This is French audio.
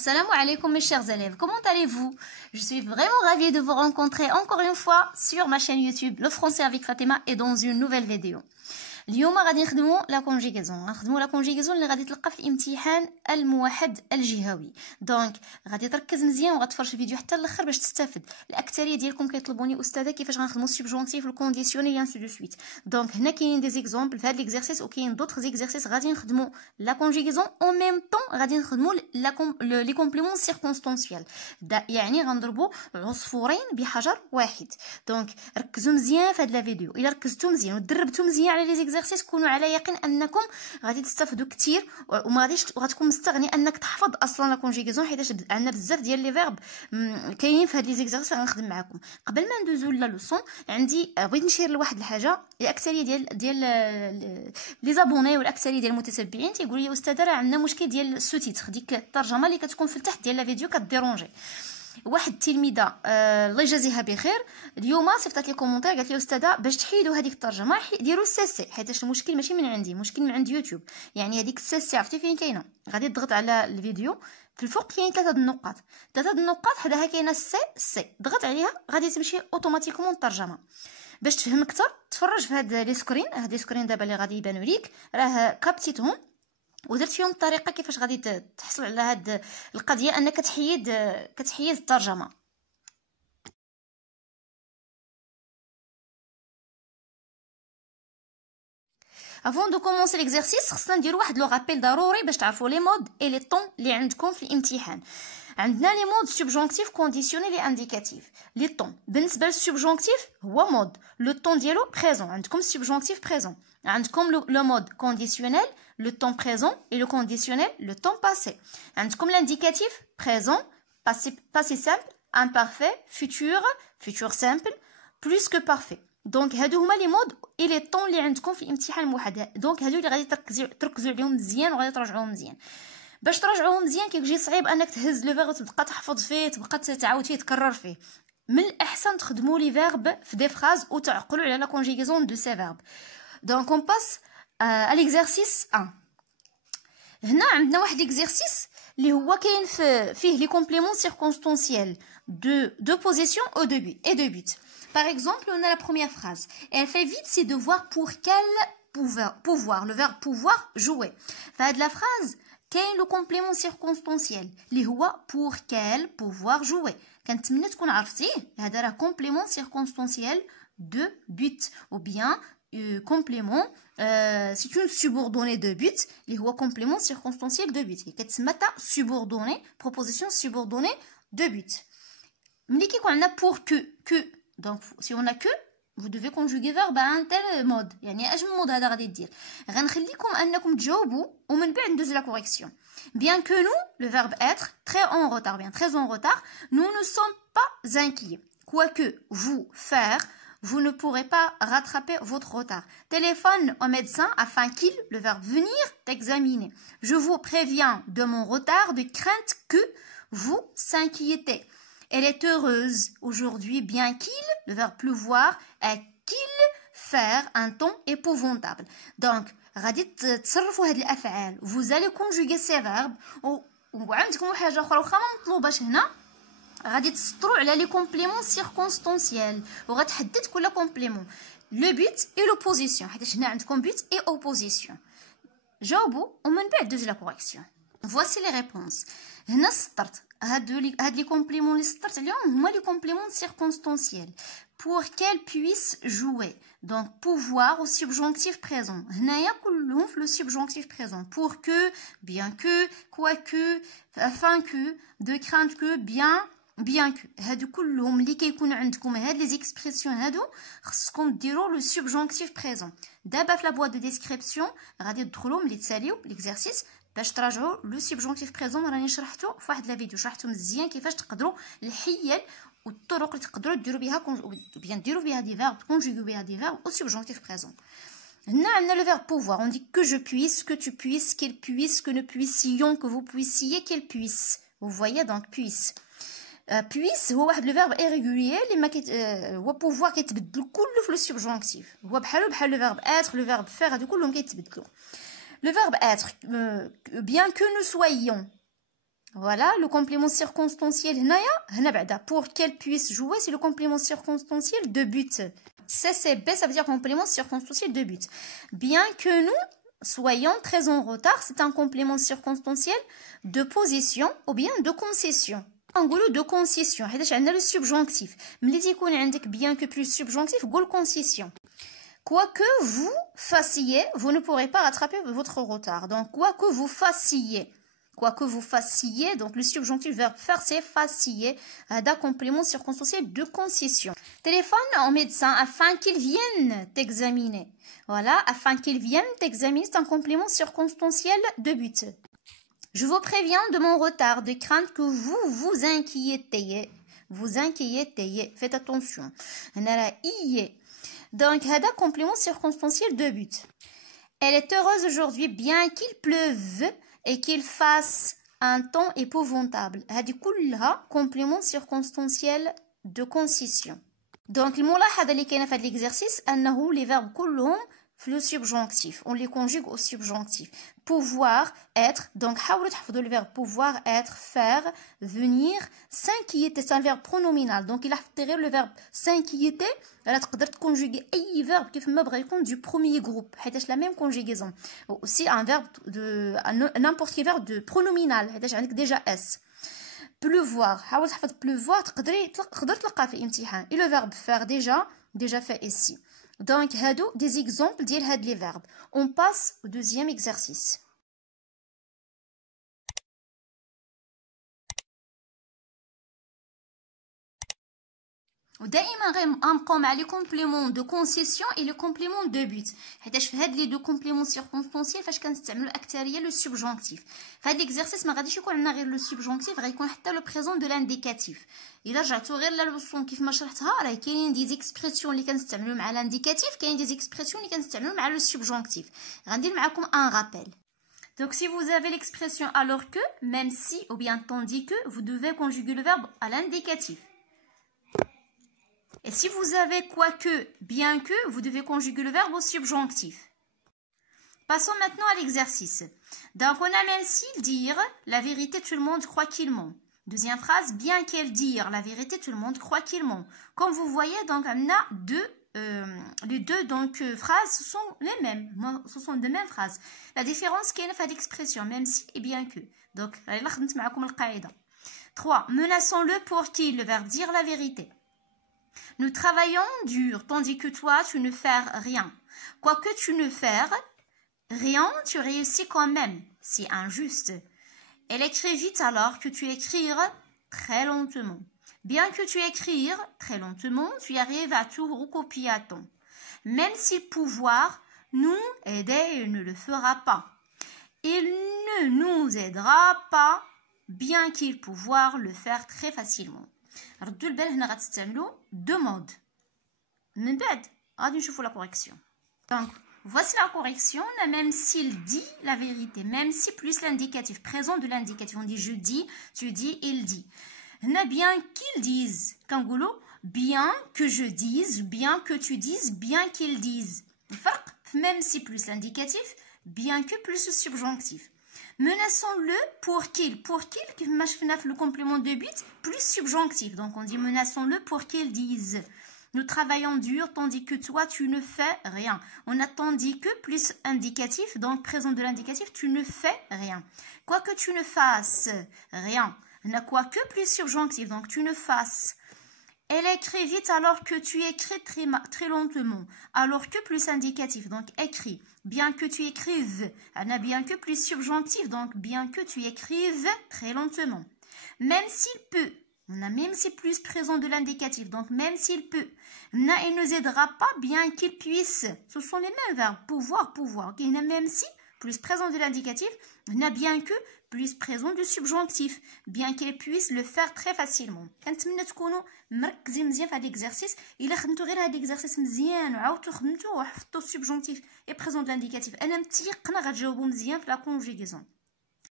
Assalamu alaikum mes chers élèves, comment allez-vous? Je suis vraiment ravie de vous rencontrer encore une fois sur ma chaîne YouTube Le Français avec Fatima et dans une nouvelle vidéo. اليوم غادي نخدموا لا كونجيغاسيون اللي غادي تلقى في الامتحان الموحد الجهوي. دونك غادي تركز مزيان وغتفرج الفيديو حتى الاخر باش تستافد. الاكثريه ديالكم كيطلبوني استاذه كيفاش غنخدموا السبجونتيف والكونديسيونيل انسو دو سويت. دونك هنا كاينين دي زيكزامبل في هذا ليكزارسيس وكاين دوطخ زيكزارسيس غادي نخدموا لا كونجيغاسيون او ميم طون غادي نخدموا لي كومبليمون سيركونستانسيال. يعني غنضربوا عصفورين بحجر واحد. دونك ركزوا مزيان في هذا الفيديو. الا ركزتوا مزيان ودربتوا مزيان على لي زيكزارسيس كونوا على يقين انكم غادي تستافدوا كثير وما غاديش غتكون مستغني انك تحفظ اصلا لا كونجيغاسيون حيت عندنا بزاف ديال لي فيرب كاينين في هاد لي زيكزارسيس غنخدم معكم. قبل ما ندوزو لا لوسون عندي بغيت نشير لواحد الحاجه. الاكثريه ديال لي زابوني والاكثريه ديال المتتبعين تيقولوا لي استاذه راه عندنا مشكل ديال السوتيتر ديك الترجمه اللي كتكون في التحت ديال لا فيديو كديرونجي. واحد التلميذه الله يجازيها بخير اليوم صيفطات لي كومونتير قالت لي استاذه باش تحيدوا هذيك الترجمه ديروا سي حيت المشكل ماشي من عندي، مشكل من عند يوتيوب. يعني هذيك سي عرفتي فين كاينه؟ غادي تضغط على الفيديو في الفوق كاين ثلاثه النقاط حداها كاينه سي ضغط عليها غادي تمشي اوتوماتيكمون الترجمه. باش تفهم اكثر تفرج في هاد لي سكرين. هاد لي سكرين دابا اللي غادي يبانوا ليك راه كابتيتهم ودرت فيهم الطريقه كيفاش غادي تحصل على هاد القضيه انك كتحيد الترجمه. Avant de commencer l'exercice خصنا نديرو واحد لو رابيل ضروري باش تعرفوا لي مود اي لي طون اللي عندكم في الامتحان. عندنا لي مود سبجونكتيف كونديسيونيل اي انديكاتيف. لي طون بالنسبه للسبجونكتيف هو مود لو طون ديالو بريزون. عندكم سبجونكتيف بريزون، عندكم لو مود كونديسيونيل le temps présent et le conditionnel le temps passé. عندكم l'indicatif présent, passé simple, imparfait, futur simple, plus que parfait. دونك هادو هما لي مود اي لي طون اللي عندكم في الامتحان الموحد. دونك هادو اللي غادي تركزوا عليهم مزيان وغادي تراجعوهم مزيان. باش تراجعوهم مزيان كيجي صعيب انك تهز لو فيرب تبقى تحفظ فيه تبقى تعاود فيه تكرر فيه. من الاحسن تخدموا لي فيرب في دي فراز وتعقلوا على لا كونجيغاسيون دو سي فيرب. دونك اون باس à l'exercice 1. هنا عندنا واحد l'exercice اللي هو كاين فيه لي كومبليمون سيركونستانسيال de position au début et de but. Par exemple, on a la première phrase. Elle fait vite ses devoirs pour quel pouvoir, le verbe pouvoir, jouer. فهاد la phrase كاين لو كومبليمون سيركونستانسيال اللي هو pour quel pouvoir jouer. كنتمنى تكون عرفتيه. هذا راه كومبليمون سيركونستانسيال de but ou bien complément c'est une subordonnée de but اللي هو complément circonstanciel de but كتسمى تا subordonnée proposition subordonnée de but. ملي كيكون عندنا pour que donc si on a que vous devez conjuguer verbe à un tel mode. يعني اش من مود هذا غادي دير؟ غنخليكم انكم تجاوبوا ومن بعد ندوز لا كوريكسيون. bien que nous le verbe être très en retard nous ne sommes pas inquiets. quoique vous faire vous ne pourrez pas rattraper votre retard. Téléphone au médecin afin qu'il, le verbe venir, t'examiner. Je vous préviens de mon retard de crainte que vous s'inquiétez. Elle est heureuse aujourd'hui bien qu'il, le verbe pleuvoir, et qu'il faire un temps épouvantable. Donc, غادي تصرفوا هاد الافعال. Vous allez conjuguer ces verbes. وعندكم حاجه اخرى واخا ما مطلوباش هنا غادي تسطروا على لي كومبليمون سيركونستانسيال وغتحدد كل كومبليمون لو بوت اي لوبوزيسيون حيت هنا عندكم بوت اي اوبوزيسيون. جاوبوا ومن بعد دوز لا كوريكسيون. فواسي لي ريبونس. هنا سطرت هاد لي كومبليمون اللي سطرت عليهم هما لي كومبليمون سيركونستانسيال pour qu'elle puisse jouer. donc pouvoir au subjonctif présent. هنايا كلهم في لو subjonctif présent. pour que, bien que, quoique, afin que, de crainte que, bien que. هادو كلهم اللي كيكونوا عندكم هاد لي زيكسبرسيون هادو خصكم ديروا لو subjonctif présent. دابا في لا بواط دو ديسكريبسيون غادي تدخلوا ملي تساليو ليكزارسيس باش تراجعوا لو سبجونكتيف بريزون. راني شرحته في واحد لا فيديو شرحته مزيان كيفاش تقدروا الحيل والطرق اللي تقدروا ديروا بها بيان ديروا بها دي فيرب كونجوغيو بها دي فيرب او سبجونكتيف بريزون. هنا عندنا لو فيرب pouvoir. on dit que je puisse, que tu puisses, qu'elle puisse, que nous puissions, que vous puissiez, qu'elle puisse. vous voyez donc puisse. puisse هو واحد لو فيرب irrégulier اللي ما هو pouvoir كيتبدل كله في لو سبجونكتيف. هو بحال لو فيرب être, لو فيرب faire هادو كلهم كيتبدلوا. Le verbe être, bien que nous soyons, Voilà, le complément circonstanciel, pour qu'elle puisse jouer, c'est le complément circonstanciel de but. CCB, ça veut dire complément circonstanciel de but. Bien que nous soyons très en retard, c'est un complément circonstanciel de position ou bien de concession. نقولوا de concession حيتاش عندنا le subjonctif. ملي تيكون عندك bien que plus subjonctif قول concession. Quoi que vous fassiez, vous ne pourrez pas rattraper votre retard. Donc quoi que vous fassiez. Quoi que vous fassiez, donc le subjonctif verbe faire, c'est fassiez, d'un complément circonstanciel de concession. Téléphone au médecin afin qu'il vienne t'examiner. Voilà, afin qu'il vienne t'examiner, c'est un complément circonstanciel de but. Je vous préviens de mon retard, de crainte que vous vous inquiétez. Vous inquiétez, faites attention. Donc, هذا complément circonstanciel de but. Elle est heureuse aujourd'hui bien qu'il pleuve et qu'il fasse un temps épouvantable. هذه كلها complément circonstanciel de concession. Donc الملاحظة اللي كاينة في هذا l'exercice أنه les verbes كلهم في le subjonctif. On les conjugue au subjonctif. Pouvoir, être. Donc حاولوا تحفظوا le verbe pouvoir, être, faire, venir, s'inquiéter. C'est un verbe pronominal. Donc il a غير le verbe s'inquiéter. راه تقدر تكونجوغي اي verbe كيف ما بغا يكون du premier groupe حيتاش la même conjugaison. Aussi un verbe de n'importe quel verbe de pronominal حيتاش عندك déjà s. Pleuvoir. حاول تحفظ pleuvoir تقدر تلقاه في الامتحان. Et le verbe faire déjà fait ici. Donc, des exemples de les verbes. On passe au deuxième exercice. ودائما غنبقاو مع لي كومبليمون دو كونسيسيون اي لي كومبليمون دو بوت حيتاش في هاد لي دو كومبليمون سيركونستانسيال فاش كنستعملوا الاكثريه لو سوبجونكتيف. في هاد ليكزارسيس ما غاديش يكون عندنا غير لو سوبجونكتيف، غيكون حتى لو بريزون دو لانديكاتيف. الا رجعتوا غير للوصون كيف ما شرحتها راه كاينين دي زيكسبرسيون اللي كنستعملوا مع لانديكاتيف، كاين دي زيكسبرسيون اللي كنستعملوا مع لو سوبجونكتيف. غندير معكم ان رابيل. Donc si vous avez l'expression alors que, même si ou bien tandis que, vous devez conjuguer le verbe à l'indicatif. Et si vous avez quoique, bien que, vous devez conjuguer le verbe au subjonctif. Passons maintenant à l'exercice. Donc on a même s'il dire, la vérité tout le monde croit qu'il ment. Deuxième phrase, bien qu'elle dire, la vérité tout le monde croit qu'il ment. Comme vous voyez, donc on a les deux phrases sont les mêmes. Ce sont de mêmes phrases. La différence qu'il y a l'expression, même si et bien que. Donc, 3. Menaçons-le pour qu'il, le verbe dire la vérité. Nous travaillons dur, tandis que toi, tu ne fais rien. Quoique tu ne fais rien, tu réussis quand même. C'est injuste. Elle écrit vite alors que tu écrires très lentement. Bien que tu écrires très lentement, tu arrives à tout recopier à temps. Même si le pouvoir nous aider, il ne le fera pas. Il ne nous aidera pas, bien qu'il pouvoir le faire très facilement. ردوا البال هنا غتستعملوا دو مود. من بعد غادي نشوفوا لا كوريكسيون. Donc voici la correction. On a même s'il dit la vérité, même si plus l'indicatif présent de l'indicatif. On dit je dis, tu dis, il dit. هنا bien qu'ils disent. كنقولوا bien que je dise, bien que tu dises, bien qu'ils disent. الفرق même si plus l'indicatif, bien que plus le subjonctif. Menaçons-le pour qu'il, كيف ما شفنا في le complément de but, plus subjonctif. Donc on dit menaçons-le pour qu'il dise. Nous travaillons dur tandis que toi tu ne fais rien. On a tandis que plus indicatif, donc présent de l'indicatif, tu ne fais rien. Quoi que tu ne fasses rien. On a quoi que plus subjonctif, donc tu ne fasses. Elle écrit vite alors que tu écris très lentement. Alors que plus indicatif, donc écrit. Bien que tu écrives. On a bien que plus subjonctif, donc bien que tu écrives très lentement. Même s'il peut. On a même si plus présent de l'indicatif, donc même s'il peut. On a il ne nous aidera pas bien qu'il puisse. Ce sont les mêmes verbes. Pouvoir. On a même si plus présent de l'indicatif. On a bien que plus présent du subjonctif, bien qu'elle puisse le faire très facilement. كنتمنى تكونوا مركزين مزيان في هذا l'exercice. الا خدمتوا غير هذا l'exercice مزيان وعاودتوا خدمتوه وحطوا السبجونكتيف et présent de l'indicatif انا متيقنه غتجاوبوا مزيان في لا كونجيغيزون.